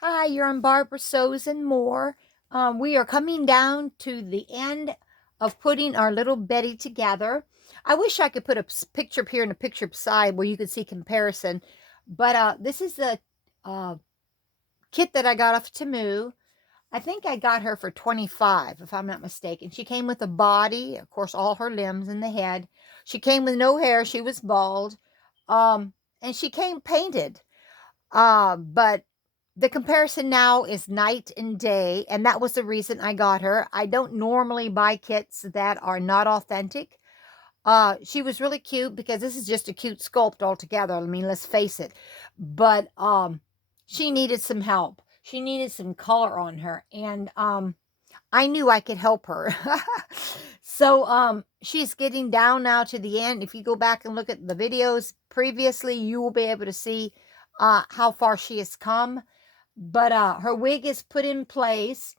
Hi, you're on Barbara Sews and More. We are coming down to the end of putting our little Betty together. I wish I could put a picture up here and a picture beside where you could see comparison. But this is the uh, kit that I got off Temu. I think I got her for 25, if I'm not mistaken. She came with a body, of course, all her limbs and the head. She came with no hair. She was bald. And she came painted. But the comparison now is night and day, and that was the reason I got her. I don't normally buy kits that are not authentic. She was really cute because this is just a cute sculpt altogether. I mean, let's face it. But she needed some help. She needed some color on her, and I knew I could help her. So she's getting down now to the end. If you go back and look at the videos previously, you will be able to see how far she has come. But her wig is put in place,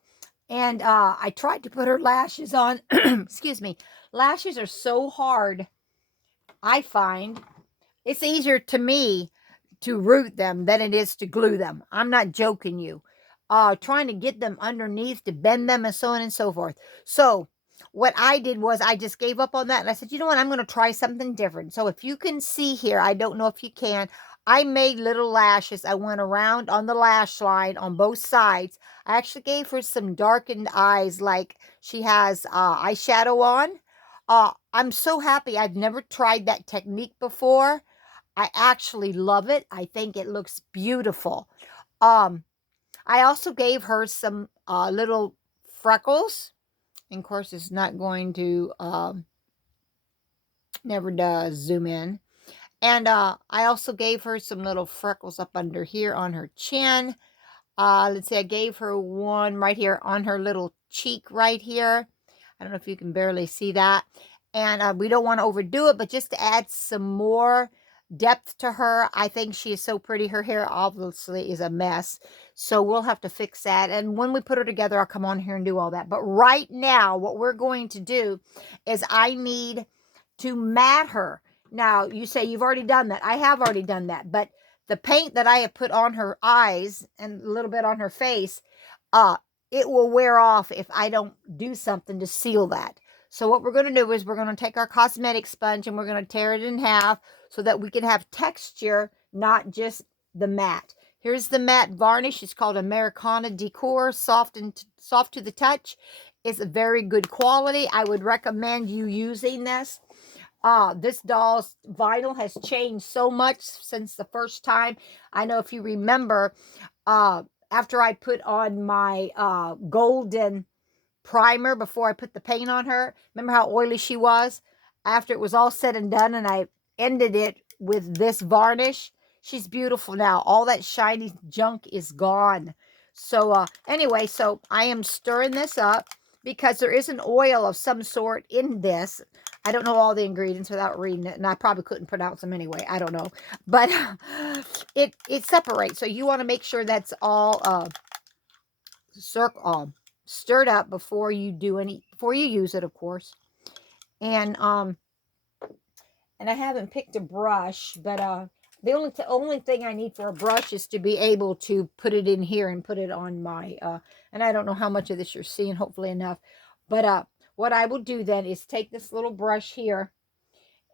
and I tried to put her lashes on. Excuse me. Lashes are so hard, I find. It's easier to me to root them than it is to glue them. I'm not joking you. Trying to get them underneath to bend them and so on and so forth. So what I did was I just gave up on that, and I said, you know what, I'm going to try something different. So if you can see here, I don't know if you can, I made little lashes. I went around on the lash line on both sides. I actually gave her some darkened eyes like she has eyeshadow on. I'm so happy. I've never tried that technique before. I actually love it. I think it looks beautiful. Um, I also gave her some little freckles. And of course, it's not going to, never does zoom in. And I also gave her some little freckles up under here on her chin. Let's see, I gave her one right here on her little cheek right here. I don't know if you can barely see that. And we don't want to overdo it, but just to add some more depth to her. I think she is so pretty. Her hair obviously is a mess. So we'll have to fix that. And when we put her together, I'll come on here and do all that. But right now, what we're going to do is I need to mat her. Now, you say you've already done that. I have already done that. But the paint that I have put on her eyes and a little bit on her face, uh, it will wear off if I don't do something to seal that. So what we're going to do is we're going to take our cosmetic sponge and we're going to tear it in half so that we can have texture, not just the matte. Here's the matte varnish. It's called Americana Decor, soft to the touch. It's a very good quality. I would recommend you using this. This doll's vinyl has changed so much since the first time. I know if you remember, after I put on my golden primer before I put the paint on her, remember how oily she was? After it was all said and done and I ended it with this varnish, she's beautiful now. All that shiny junk is gone. So anyway, so I am stirring this up because there is an oil of some sort in this. I don't know all the ingredients without reading it, and I probably couldn't pronounce them anyway. I don't know, but it separates. So you want to make sure that's all stirred up before you use it, of course. And and I haven't picked a brush, but the only thing I need for a brush is to be able to put it in here and put it on my and I don't know how much of this you're seeing, hopefully enough. But what I will do then is take this little brush here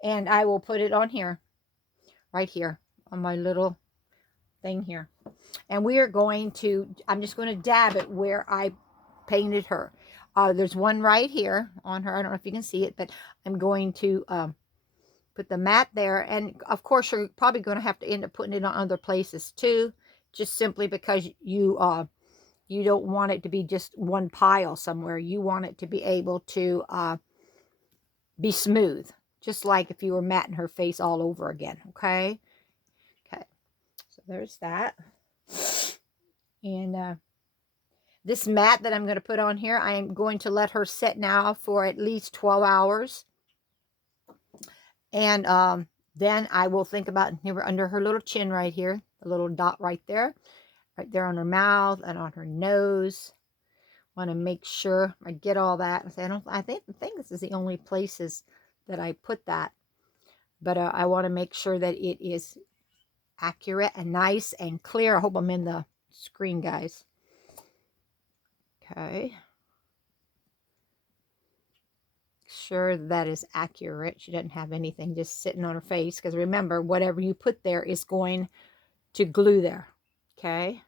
and I will put it on here, right here on my little thing here. And we are going to, I'm just going to dab it where I painted her. There's one right here on her. I don't know if you can see it, but I'm going to put the mat there. And of course, you're probably going to have to end up putting it on other places too, just simply because you don't want it to be just one pile somewhere. You want it to be able to be smooth, just like if you were matting her face all over again. Okay. Okay. So there's that. And this mat that I'm going to put on here, I am going to let her sit now for at least 12 hours. And then I will think about here under her little chin right here, a little dot right there on her mouth and on her nose. Want to make sure I get all that. I think this is the only places that I put that. But I want to make sure that it is accurate and nice and clear. I hope I'm in the screen, guys. Okay. Sure that is accurate. She doesn't have anything just sitting on her face, because remember, whatever you put there is going to glue there. Okay.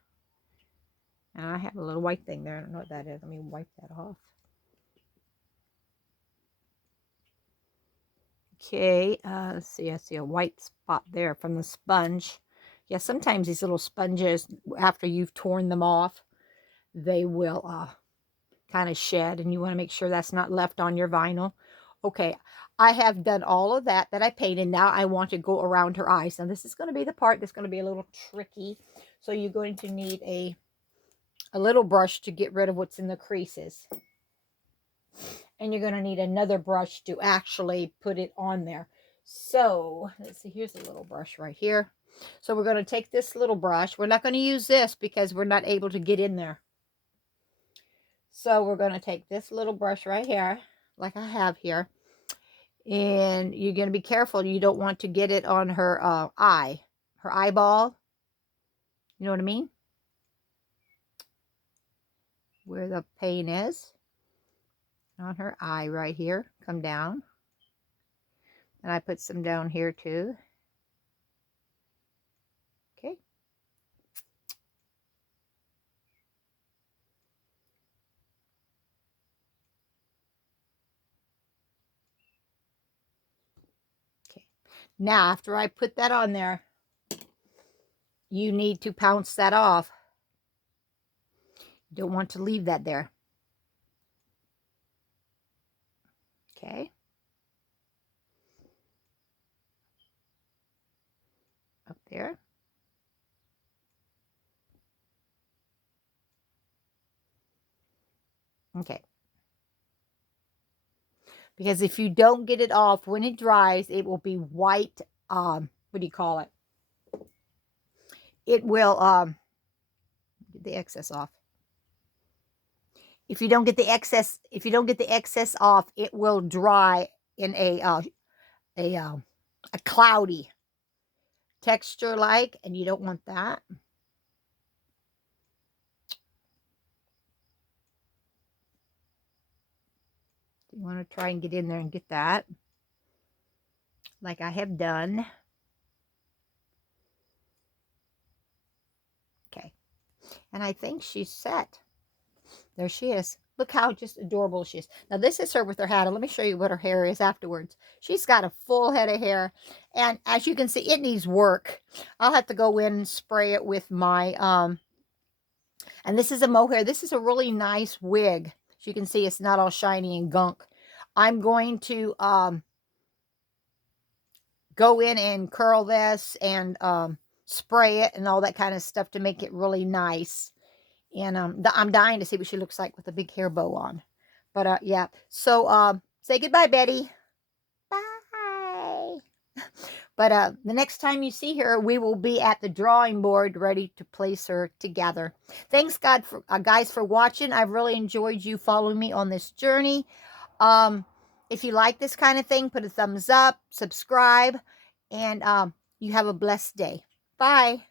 And I have a little white thing there. I don't know what that is. Let me wipe that off. Okay, let's see. I see a white spot there from the sponge. Yeah, sometimes these little sponges, after you've torn them off, they will kind of shed, and you want to make sure that's not left on your vinyl. Okay, I have done all of that I painted. Now I want to go around her eyes. Now this is going to be the part that's going to be a little tricky. So you're going to need a little brush to get rid of what's in the creases. And you're going to need another brush to actually put it on there. So let's see, here's a little brush right here. So we're going to take this little brush. We're not going to use this because we're not able to get in there. So we're going to take this little brush right here, like I have here. And you're going to be careful. You don't want to get it on her eye, her eyeball. You know what I mean? Where the pain is. On her eye right here. Come down. And I put some down here too. Okay. Okay. Now, after I put that on there, you need to pounce that off. You don't want to leave that there. Okay. Up there. Okay. Because if you don't get it off, when it dries, it will be white. What do you call it? It will get the excess off. If you don't get the excess off, it will dry in a cloudy texture like, and you don't want that. You want to try and get in there and get that, like I have done. Okay. And I think she's set. There she is. Look how just adorable she is. Now, this is her with her hat on. Let me show you what her hair is afterwards. She's got a full head of hair. And as you can see, it needs work. I'll have to go in and spray it with my, and this is a mohair. This is a really nice wig. As you can see, it's not all shiny and gunk. I'm going to go in and curl this and spray it and all that kind of stuff to make it really nice. And I'm dying to see what she looks like with a big hair bow on. But yeah, so say goodbye, Betty. Bye. But the next time you see her, we will be at the drawing board ready to place her together. Thanks, guys, for watching. I've really enjoyed you following me on this journey. If you like this kind of thing, put a thumbs up, subscribe, and you have a blessed day. Bye.